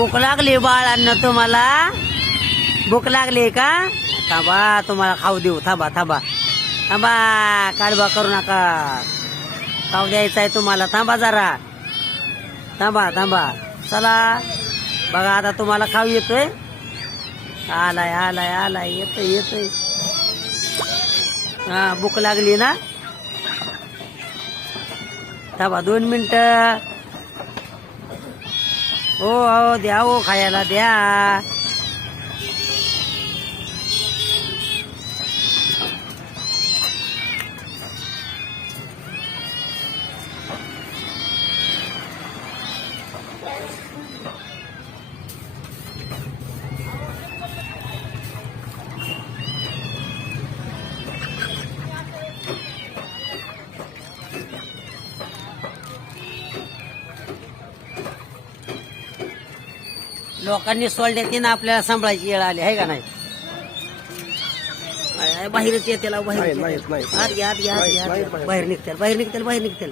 भूक लागली बाळांना तुम्हाला? भूक लागली का? थांबा तुम्हाला खाऊ देऊ. थांबा थांबा थांबा, काळबा करू नका. खाऊ द्यायचा आहे तुम्हाला. थांबा जरा, थांबा थांबा. चला बघा आता तुम्हाला खाऊ येतोय. आलाय आलाय आलाय, येतोय येतोय. हा भूक लागली ना? थांबा 2 मिनिटं. हो हो द्या, हो खायला द्या. लोकांनी सोडले ते ना, आपल्याला सांभाळायची वेळ आली आहे का नाही? बाहेरच येते, बाहेर आत घ्या आत घ्या आत घ्या. बाहेर निघतील बाहेर निघतील बाहेर निघतील.